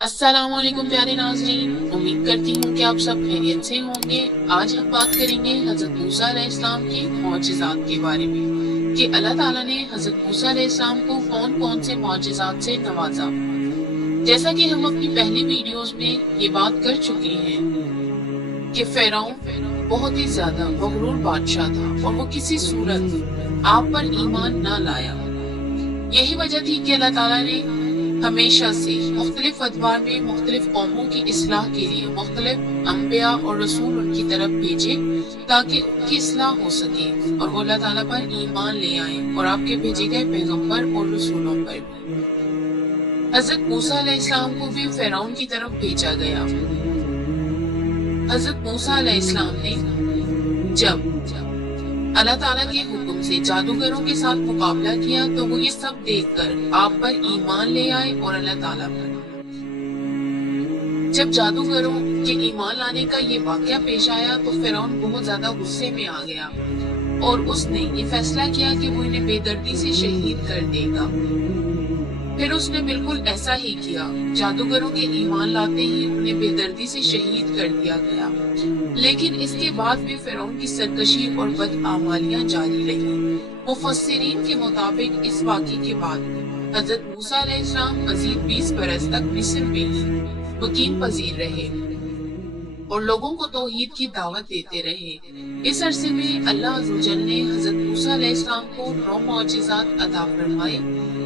अस्सलामुअलैकुम प्यारे नाज़रीन, उम्मीद करती हूँ कि आप सब खैरियत से होंगे। आज हम बात करेंगे हज़रत मूसा अलैहिस्सलाम के मौजिज़ात के बारे में कि अल्लाह ताला ने हज़रत मूसा अलैहिस्सलाम को कौन कौन से मौजिज़ात से नवाजा। जैसा कि हम अपनी पहली वीडियोस में ये बात कर चुके हैं कि फ़िरौन बहुत ही ज्यादा मगरूर बादशाह था और वो किसी सूरत आप पर ईमान ना लाया। यही वजह थी कि अल्लाह ताला ने हमेशा से मुख्तलिफ अदवार में मुख्तलिफ कौमों की इस्लाह के लिए मुख्तलिफ अंबिया और रसूल उनकी तरफ भेजे ताकि उनकी इस्लाह हो सके और वो अल्लाह ताला पर ईमान ले आए और आपके भेजे गए पैगंबर और रसूलों पर भी। हजरत मूसा अलैहिस्सलाम को भी फिरौन की तरफ भेजा गया। हजरत मूसा अलैहिस्सलाम ने जब अल्लाह ताला के हुक्म से जादूगरों के साथ मुकाबला किया तो वो ये सब देखकर आप पर ईमान ले आए और अल्लाह ताला पर। जब जादूगरों के ईमान लाने का ये वाकया पेश आया तो फिरौन बहुत ज्यादा गुस्से में आ गया और उसने ये फैसला किया कि वो इन्हें बेदर्दी से शहीद कर देगा। फिर उसने बिल्कुल ऐसा ही किया। जादूगरों के ईमान लाते ही उन्हें बेदर्दी से शहीद कर दिया गया। लेकिन इसके बाद भी फिरौन की सरकशी और बदआमालियां जारी रही। मुफस्सिरीन के मुताबिक इस वाक़े के बाद हजरत मूसा अलैहिस्सलाम मजीद 20 बरस तक मिस्र में ही मुकीम पजीर रहे और लोगों को तौहीद की दावत देते रहे। इस अरसे में अल्लाह अज़्ज़वजल ने हजरत मूसा अलैहिस्सलाम को 9 मौजिज़ात अता फरमाए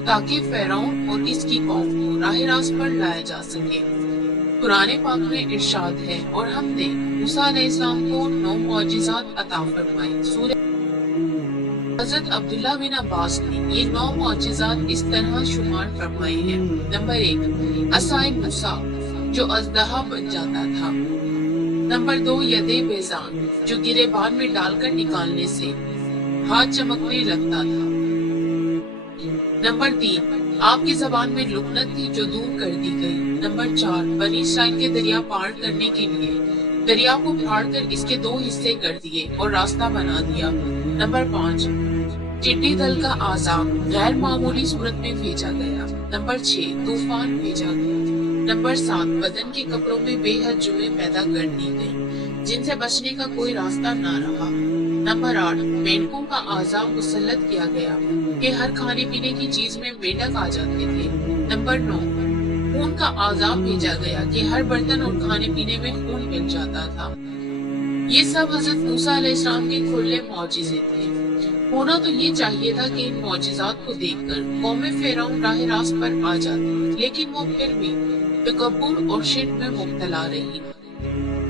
ताकि फिरौन और इसकी कौम को राह रास्त पर लाया जा सके। कुरान पाक में इरशाद है, और हमने मूसा अलैहिस्सलाम को 9 मौजिज़ात अता फरमाए। सूरह हजरत अब्दुल्ला बिन अब्बास ने ये 9 मौजिज़ात इस तरह शुमार फरमाए हैं। नंबर 1, असाए मूसा जो अज़दहा बन जाता था। नंबर 2, यदे बेजान जो गिरेबान में डालकर निकालने से हाथ चमकने लगता था। नंबर 3, आपकी जबान में लुकनत थी जो दूर कर दी गई। नंबर 4, बनी इस्राइल के दरिया पार करने के लिए दरिया को फाड़ कर इसके 2 हिस्से कर दिए और रास्ता बना दिया। नंबर 5, टिड्डी दल का आज़ाब गैर मामूली सूरत में भेजा गया। नंबर 6, तूफान भेजा गया। नंबर 7, बदन के कपड़ों में बेहद जुएं पैदा कर दी गई जिनसे बचने का कोई रास्ता ना रहा। नंबर 8, मेंढकों का आज़ाब मुसल्लत किया गया कि हर खाने पीने की चीज में मेंढक आ जाते थे। नंबर 9, खून का आज़ाब भेजा गया कि हर बर्तन और खाने पीने में खून मिल जाता था। ये सब हजरत मूसा अलैहिस्सलाम के खुले मौजिज़े थे। होना तो ये चाहिए था कि इन मौजिज़ात को देखकर कौम फिरौन राह रास्त पर आ जाती, लेकिन वो फिर भी तकब्बुर और शिर्क में मुब्तला रही।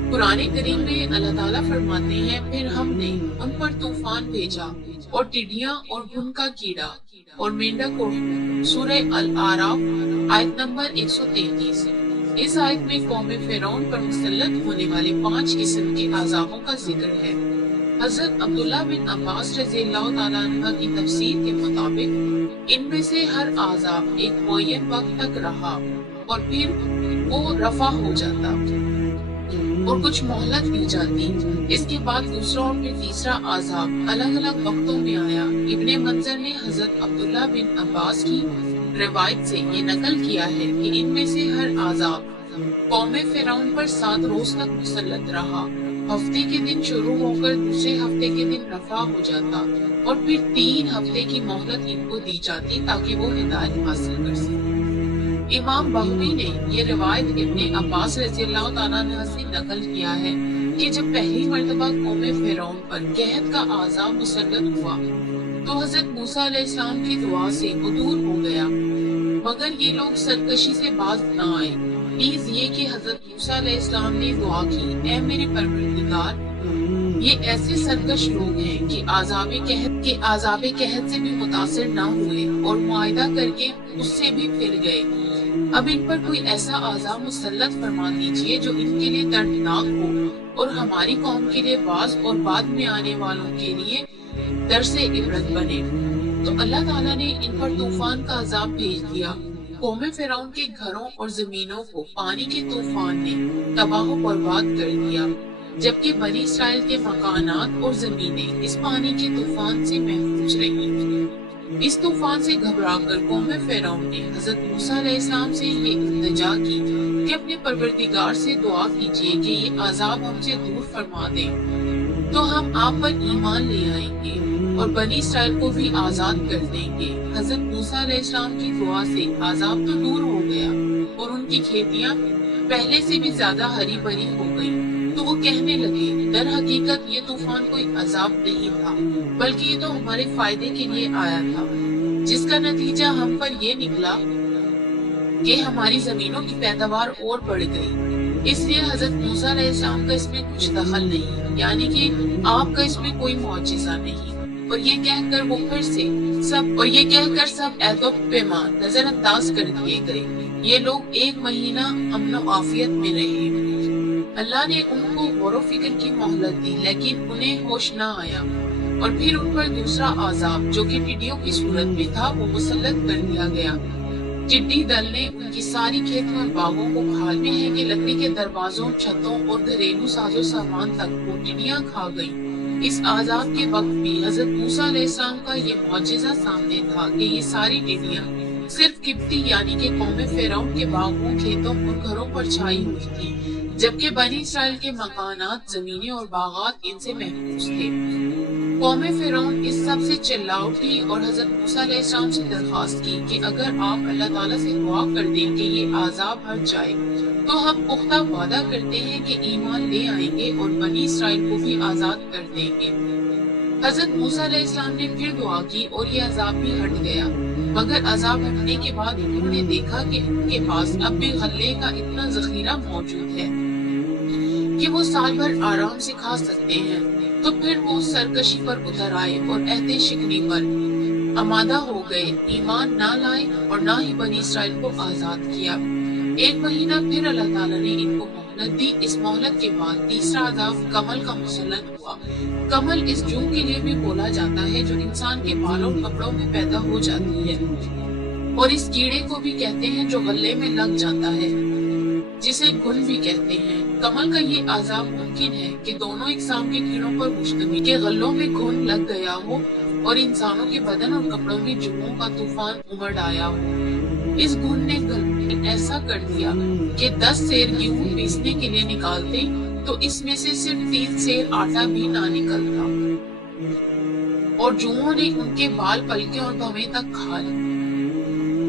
कुरान करीम में अल्लाह ताला फरमाते हैं, फिर हमने उन पर तूफान भेजा और टिड्डियां और घुन का कीड़ा और मेंढक और सूरह अल आराफ आयत नंबर 133। इस आयत में कौम फिरौन पर मुसल्लत होने वाले 5 किस्म के अज़ाबों का जिक्र है। हजरत अब्दुल्ला बिन अब्बास रज़ियल्लाहु ताला अन्हु की तफसीर के मुताबिक इनमें से हर अज़ाब एक मुअय्यन वक्त तक रहा और फिर वो रफा हो जाता और कुछ मोहलत दी जाती। इसके बाद दूसरा और फिर तीसरा अज़ाब अलग अलग वक्तों में आया। इब्ने मंजर ने हजरत अब्दुल्ला बिन अब्बास की रिवायत से ये नकल किया है कि इनमें से हर अज़ाब कौम फिरौन पर 7 रोज तक मुसल्लत रहा। हफ्ते के दिन शुरू होकर दूसरे हफ्ते के दिन रफा हो जाता और फिर 3 हफ्ते की मोहलत इनको दी जाती ताकि वो हिदायत हासिल कर सके। इमाम बहवी ने ये रिवायत इब्ने अब्बास रज़ियल्लाहु ताला अन्हु से नकल किया है कि जब पहली मर्तबा कौम फिरौन पर कहत का आज़ाब मुसल्लत हुआ तो हजरत मूसा अलैहिस्सलाम की दुआ से वो दूर हो गया, मगर ये लोग सरकशी से बाज न आए। प्लीज ये कि हजरत मूसा अलैहिस्सलाम ने दुआ की, ऐ मेरे परवरदिगार, ये ऐसे सरकश लोग हैं कि आज़ाबे कहत से भी मुतासिर न हुए और मुआहिदा करके उससे भी फिर गए। अब इन पर कोई ऐसा आज़ाब मुसल्लत फरमा दीजिए जो इनके लिए दर्दनाक हो और हमारी कौम के लिए बाज और बाद में आने वालों के लिए दर्से इबरत बने। तो अल्लाह ताला ने इन पर तूफान का अजाब भेज दिया। कौम फिरौन के घरों और जमीनों को पानी के तूफान ने तबाह बर्बाद कर दिया, जबकि बनी इस्राइल के मकानात और जमीनें इस पानी के तूफान से महफूज रही। इस तूफान से घबराकर कौम फिरौन ने हजरत मूसा अलैहिस्सलाम से ये इल्तिजा की کہ اپنے پروردگار سے دعا کیجیے کہ یہ عذاب ہم سے دور فرما دے، تو ہم آپ پر ایمان لے آئیں گے اور بنی اسرائیل کو بھی آزاد کر دیں گے۔ حضرت موسیٰ علیہ السلام کی دعا سے عذاب تو دور ہو گیا اور ان کی کھیتیاں پہلے سے بھی زیادہ ہری بھری ہو گئی، تو وہ کہنے لگے در حقیقت یہ طوفان کوئی عذاب نہیں تھا، بلکہ یہ تو ہمارے فائدے کے لیے آیا تھا، جس کا نتیجہ ہم پر یہ نکلا کہ ہماری زمینوں کی پیداوار اور بڑھ گئی۔ اس لیے حضرت موسیٰ علیہ السلام کا اس میں کچھ دخل نہیں، یعنی کہ آپ کا اس میں کوئی معجزہ نہیں۔ اور یہ کہہ کر سب عہد و پیمان نظر انداز کر دیے گئے۔ یہ لوگ 1 مہینہ امن و عافیت میں رہے۔ اللہ نے ان کو غور و فکر کی مہلت دی، لیکن انہیں ہوش نہ آیا، اور پھر ان پر دوسرا عذاب جو کہ ٹڈیوں کی صورت میں تھا وہ مسلط کر دیا گیا۔ ٹڈی دل نے ان کی ساری کھیتوں اور باغوں کو کھا لی ہے کہ لکڑی کے دروازوں، چھتوں اور گھریلو ساز و سامان تک وہ ٹڈیاں کھا گئیں۔ اس عذاب کے وقت بھی حضرت موسیٰ علیہ السلام کا یہ معجزہ سامنے تھا کہ یہ ساری ٹڈیاں صرف قبطی یعنی کہ قوم فرعون کے باغوں، کھیتوں اور گھروں پر چھائی ہوئی تھی، جبکہ بنی اسرائیل کے مکانات، زمینیں اور باغات ان سے محفوظ تھے۔ قوم فرعون اس سب سے چلا اٹھی اور حضرت موسیٰ علیہ السلام سے درخواست کی کہ اگر آپ اللہ تعالیٰ سے دعا کر دیں کہ یہ عذاب ہٹ جائے تو ہم پختہ وعدہ کرتے ہیں کہ ایمان لے آئیں گے اور بنی اسرائیل کو بھی آزاد کر دیں گے۔ حضرت موسیٰ علیہ السلام نے پھر دعا کی اور یہ عذاب بھی ہٹ گیا، مگر عذاب ہٹنے کے بعد انہوں نے دیکھا کہ ان کے پاس اب بھی غلے کا اتنا ذخیرہ موجود ہے کہ وہ سال بھر آرام سے کھا سکتے ہیں۔ تو پھر وہ سرکشی پر اتر آئے اور عہد شکنی پر آمادہ ہو گئے، ایمان نہ لائے اور نہ ہی بنی اسرائیل کو آزاد کیا۔ 1 مہینہ پھر اللہ تعالیٰ نے ان کو مہلت دی۔ اس مہلت کے بعد تیسرا عذاب کمل کا مسلط ہوا۔ کمل اس جوں کے لیے بھی بولا جاتا ہے جو انسان کے بالوں اور کپڑوں میں پیدا ہو جاتی ہے، اور اس کیڑے کو بھی کہتے ہیں جو غلے میں لگ جاتا ہے، جسے گھن بھی کہتے ہیں۔ کمل کا یہ عذاب ممکن ہے کہ دونوں اقسام کے کیڑوں پر مشتمل کہ غلوں میں گھن لگ گیا ہو اور انسانوں کے بدن اور کپڑوں میں جوؤں کا طوفان امڑ آیا ہو۔ اس گھن نے ایسا کر دیا کہ 10 سیر گیہوں پیسنے کے لیے نکالتے تو اس میں سے صرف 3 سیر آٹا بھی نہ نکلتا، اور جوؤں نے ان کے بال، پلکیں اور بھویں تک کھا لی۔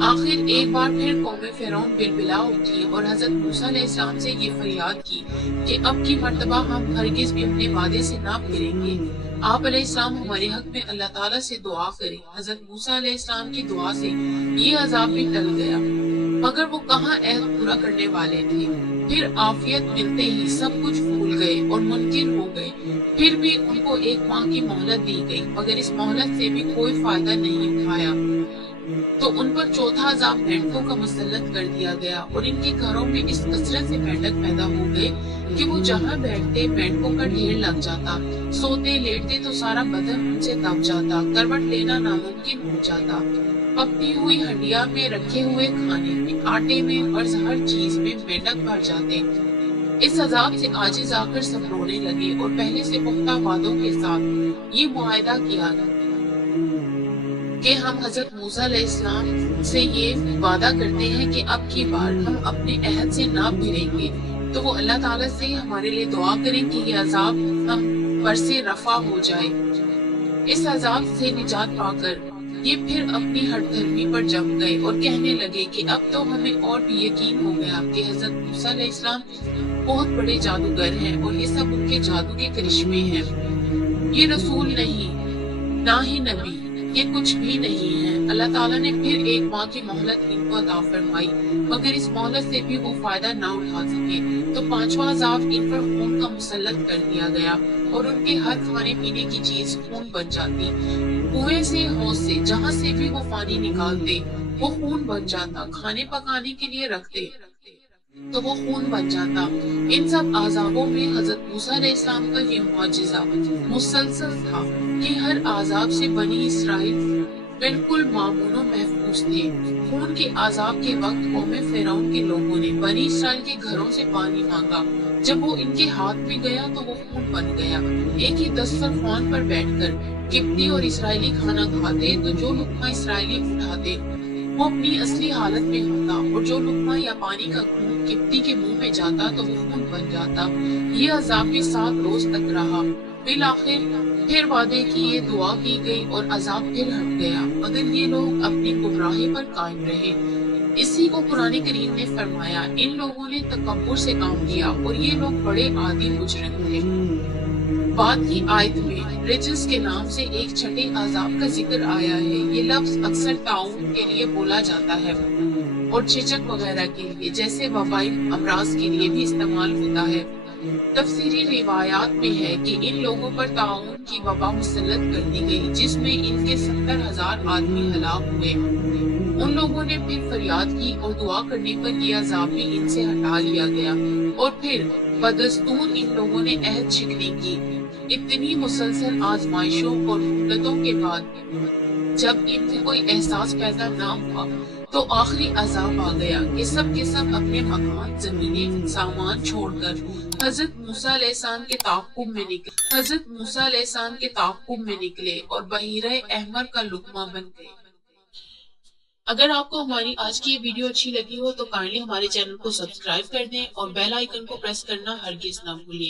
آخر ایک بار پھر قوم فرعون بلبلا اٹھی اور حضرت موسیٰ علیہ السلام سے یہ فریاد کی کہ اب کی مرتبہ ہم ہرگز بھی اپنے وعدے سے نہ پھریں گے۔ آپ علیہ السلام ہمارے حق میں اللہ تعالیٰ سے دعا کریں۔ حضرت موسیٰ علیہ السلام کی دعا سے یہ عذاب بھی ٹل گیا، مگر وہ کہاں عہد پورا کرنے والے تھے۔ پھر عافیت ملتے ہی سب کچھ بھول گئے اور منکر ہو گئے۔ پھر بھی ان کو 1 ماہ کی مہلت دی گئی، مگر اس مہلت سے بھی کوئی فائدہ نہیں اٹھایا، تو ان پر چوتھا عذاب مینڈکوں کا مسلط کر دیا گیا، اور ان کے گھروں میں اس کثرت سے مینڈک پیدا ہو گئے کہ وہ جہاں بیٹھتے مینڈکوں کا ڈھیر لگ جاتا، سوتے لیٹتے تو سارا بدن ان سے دب جاتا، کروٹ لینا ناممکن ہو جاتا۔ پکتی ہوئی ہنڈیا میں، رکھے ہوئے کھانے میں، آٹے میں اور ہر چیز میں مینڈک بھر جاتے۔ اس عذاب سے عاجز آ کر سب رونے لگے اور پہلے سے پختہ وعدوں کے ساتھ یہ معاہدہ کیا کہ ہم حضرت موسیٰ علیہ السلام سے یہ وعدہ کرتے ہیں کہ اب کی بار ہم اپنے عہد سے نہ پھریں گے۔ تو وہ اللہ تعالیٰ سے ہمارے لیے دعا کریں کہ یہ عذاب ہم پر سے رفع ہو جائے۔ اس عذاب سے نجات پا کر یہ پھر اپنی ہٹ دھرمی پر جم گئے اور کہنے لگے کہ اب تو ہمیں اور بھی یقین ہو گیا کہ حضرت موسیٰ علیہ السلام بہت بڑے جادوگر ہیں اور یہ سب ان کے جادو کے کرشمے ہیں۔ یہ رسول نہیں، نہ ہی نبی، یہ کچھ بھی نہیں ہے۔ اللہ تعالیٰ نے پھر 1 ماہ کی مہلت ان کو عطا فرمائی، مگر اس مہلت سے بھی وہ فائدہ نہ اٹھا سکے، تو 5واں عذاب ان پر خون کا مسلط کر دیا گیا اور ان کے ہر کھانے پینے کی چیز خون بن جاتی۔ کنویں سے، حوض سے، جہاں سے بھی وہ پانی نکالتے وہ خون بن جاتا، کھانے پکانے کے لیے رکھتے تو وہ خون بن جاتا۔ ان سب عذابوں میں حضرت موسیٰ علیہ السلام کا یہ معجزہ مسلسل تھا کہ ہر عذاب سے بنی اسرائیل بالکل معمون و محفوظ تھے۔ خون کے عذاب کے وقت قوم فرعون کے لوگوں نے بنی اسرائیل کے گھروں سے پانی مانگا، جب وہ ان کے ہاتھ میں گیا تو وہ خون بن گیا۔ ایک ہی دسترخوان پر بیٹھ کر قبطی اور اسرائیلی کھانا کھاتے تو جو لقمہ اسرائیلی اٹھاتے वो अपनी असली हालत में होता और जो लुकमा या पानी का घूंट किप्ती के मुंह में जाता तो वो खून बन जाता। ये अजाब भी 7 रोज तक रहा। बिल आखिर फिर वादे किए, दुआ की गई और अजाब फिर हट गया, मगर ये लोग अपनी गुमराही पर कायम रहे। इसी को कुरान करीम ने फरमाया, इन लोगों ने तकब्बुर से काम लिया और ये लोग बड़े आदी मुजरिम थे। बाद की आयत में रिजस के नाम से एक छठे अजाब का जिक्र आया है। ये लफ्ज अक्सर ताउन के लिए बोला जाता है और चेचक वगैरह के लिए, जैसे वबाई अमराज के लिए भी इस्तेमाल होता है। तफसीरी रिवायात में है कि इन लोगों पर ताउन की वबा मुसल्लत कर दी गई, जिसमें इनके 70,000 आदमी हलाक हुए। उन लोगों ने फिर फरियाद की और दुआ करने पर यह अजाब भी इनसे हटा लिया गया और फिर बदस्तूर इन लोगों ने अहद शिकनी की। इतनी मुसलसल आजमाइशों और मुद्दतों के बाद जब इनसे कोई एहसास पैदा ना हुआ तो आखिरी अजाब आ गया कि सब के सब अपने मकान, जमीनें, सामान छोड़कर हजरत मूसा अलैहिस्सलाम के ताक़ुब में निकले और बहीरा अहमर का लुकमा बन गए। अगर आपको हमारी आज की ये वीडियो अच्छी लगी हो तो काइंडली हमारे चैनल को सब्सक्राइब कर दें और बेल आइकन को प्रेस करना हरगिज ना भूलिए।